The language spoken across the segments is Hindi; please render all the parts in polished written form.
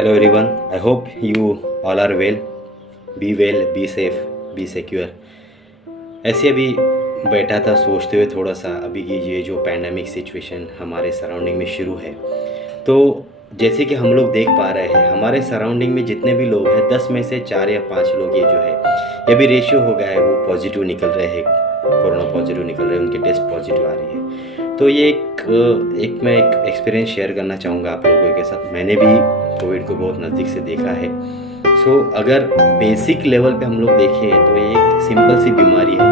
Hello everyone, I hope you all are well. Be well, be safe, be secure. ऐसे अभी बैठा था सोचते हुए थोड़ा सा अभी की ये जो पैंडमिक सिचुएशन हमारे सराउंडिंग में शुरू है, तो जैसे कि हम लोग देख पा रहे हैं हमारे सराउंडिंग में जितने भी लोग हैं 10 में से 4 या 5 लोग ये जो है ये भी रेशियो हो गया है वो पॉजिटिव निकल रहे हैं, कोरोना पॉजिटिव निकल रहे हैं, उनके टेस्ट पॉजिटिव आ रही है। तो ये मैं एक एक्सपीरियंस शेयर करना चाहूँगा आप लोगों के साथ। मैंने भी कोविड को बहुत नज़दीक से देखा है। अगर बेसिक लेवल पे हम लोग देखें तो ये एक सिंपल सी बीमारी है।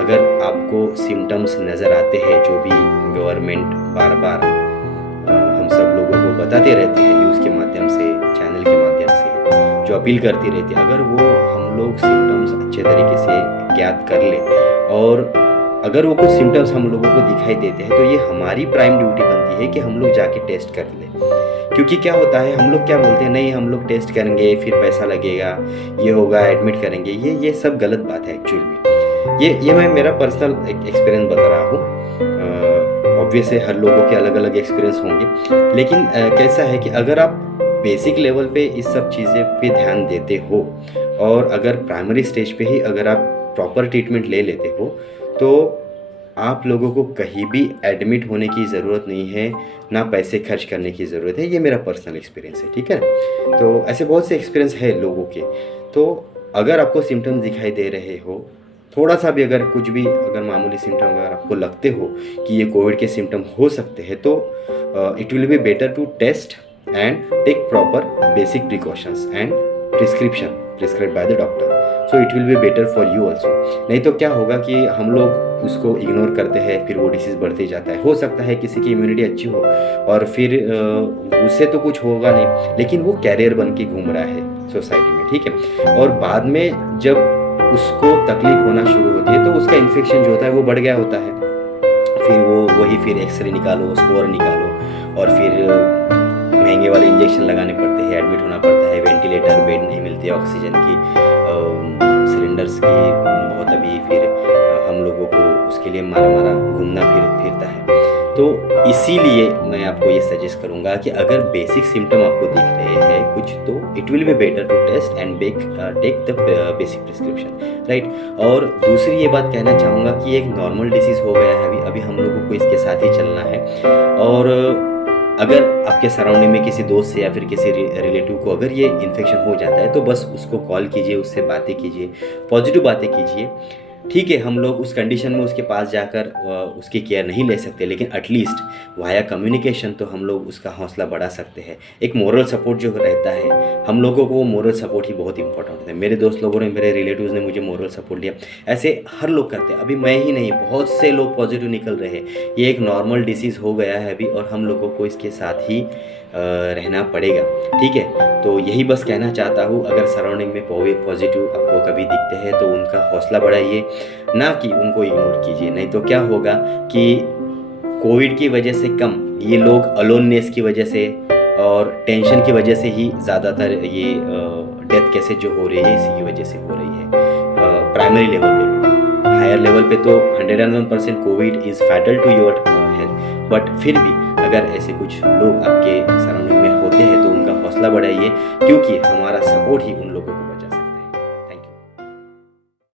अगर आपको सिम्टम्स नज़र आते हैं जो भी गवर्नमेंट बार बार हम सब लोगों को बताते रहते हैं न्यूज़ के माध्यम से, चैनल के माध्यम से जो अपील करती रहती है, अगर वो हम लोग सिम्टम्स अच्छे तरीके से ज्ञात कर लें और अगर वो कुछ सिम्टम्स हम लोगों को दिखाई देते हैं तो ये हमारी प्राइम ड्यूटी बनती है कि हम लोग जाके टेस्ट कर लें। क्योंकि क्या होता है, हम लोग क्या बोलते हैं, नहीं हम लोग टेस्ट करेंगे फिर पैसा लगेगा, ये होगा, एडमिट करेंगे, ये सब गलत बात है एक्चुअल में। ये मैं मेरा पर्सनल एक्सपीरियंस बता रहा हूँ। ऑब्वियसली हर लोगों के अलग अलग एक्सपीरियंस होंगे, लेकिन कैसा है कि अगर आप बेसिक लेवल पे इस सब चीज़ें पे ध्यान देते हो और अगर प्राइमरी स्टेज पे ही अगर आप प्रॉपर ट्रीटमेंट ले लेते हो तो आप लोगों को कहीं भी एडमिट होने की ज़रूरत नहीं है, ना पैसे खर्च करने की ज़रूरत है। ये मेरा पर्सनल एक्सपीरियंस है, ठीक है। तो ऐसे बहुत से एक्सपीरियंस है लोगों के। तो अगर आपको सिम्टम्स दिखाई दे रहे हो, थोड़ा सा भी अगर कुछ भी अगर मामूली सिम्टम अगर आपको लगते हो कि ये कोविड के सिम्टम हो सकते हैं तो it will be better to test and take proper basic precautions and prescribe by the doctor. So it will be better for you also. नहीं तो क्या होगा कि हम लोग उसको इग्नोर करते हैं, फिर वो डिसीज़ बढ़ते जाता है। हो सकता है किसी की इम्यूनिटी अच्छी हो और फिर उससे तो कुछ होगा नहीं, लेकिन वो कैरियर बन के घूम रहा है सोसाइटी में, ठीक है। और बाद में जब उसको तकलीफ होना शुरू होती है तो उसका इन्फेक्शन जो होता है वो बढ़ गया होता है। फिर एक्सरे निकालो, स्कोर निकालो और फिर महंगे वाले इंजेक्शन लगाने पड़ते हैं, एडमिट होना पड़ता है, वेंटिलेटर, बेड नहीं मिलती है, ऑक्सीजन की सिलेंडर्स की बहुत अभी फिर हम लोगों को उसके लिए मारा घूमना फिरता है। तो इसीलिए मैं आपको ये सजेस्ट करूँगा कि अगर बेसिक सिम्टम आपको दिख रहे हैं कुछ तो it will be better to test and take the basic prescription, right. और दूसरी ये बात कहना चाहूँगा कि एक नॉर्मल डिसीज़ हो गया है, अभी हम लोगों को इसके साथ ही चलना है। और अगर आपके सराउंडिंग में किसी दोस्त से या फिर किसी रिलेटिव को अगर ये इन्फेक्शन हो जाता है तो बस उसको कॉल कीजिए, उससे बातें कीजिए, पॉजिटिव बातें कीजिए, ठीक है। हम लोग उस कंडीशन में उसके पास जाकर उसकी केयर नहीं ले सकते, लेकिन एटलीस्ट वाया कम्युनिकेशन तो हम लोग उसका हौसला बढ़ा सकते हैं। एक मोरल सपोर्ट जो रहता है, हम लोगों को वो मोरल सपोर्ट ही बहुत इंपॉर्टेंट होता है। मेरे दोस्त लोगों ने, मेरे रिलेटिव्स ने मुझे मोरल सपोर्ट दिया। ऐसे हर लोग करते हैं, अभी मैं ही नहीं, बहुत से लोग पॉजिटिव निकल रहे हैं। ये एक नॉर्मल डिसीज़ हो गया है अभी और हम लोगों को इसके साथ ही रहना पड़ेगा, ठीक है। तो यही बस कहना चाहता हूँ, अगर सराउंडिंग में पॉजिटिव आपको कभी दिखते हैं तो उनका हौसला बढ़ाइए, ना कि उनको इग्नोर कीजिए। नहीं तो क्या होगा कि कोविड की वजह से कम, ये लोग अलोननेस की वजह से और टेंशन की वजह से ही ज़्यादातर ये डेथ केसेज जो हो रही है इसी की वजह से हो रही है। प्राइमरी लेवल पे, हायर लेवल पे तो 101% Covid is fatal to your health, but फिर भी अगर ऐसे कुछ लोग आपके सराउंडिंग में होते हैं तो उनका हौसला बढ़ाइए, क्योंकि हमारा सपोर्ट ही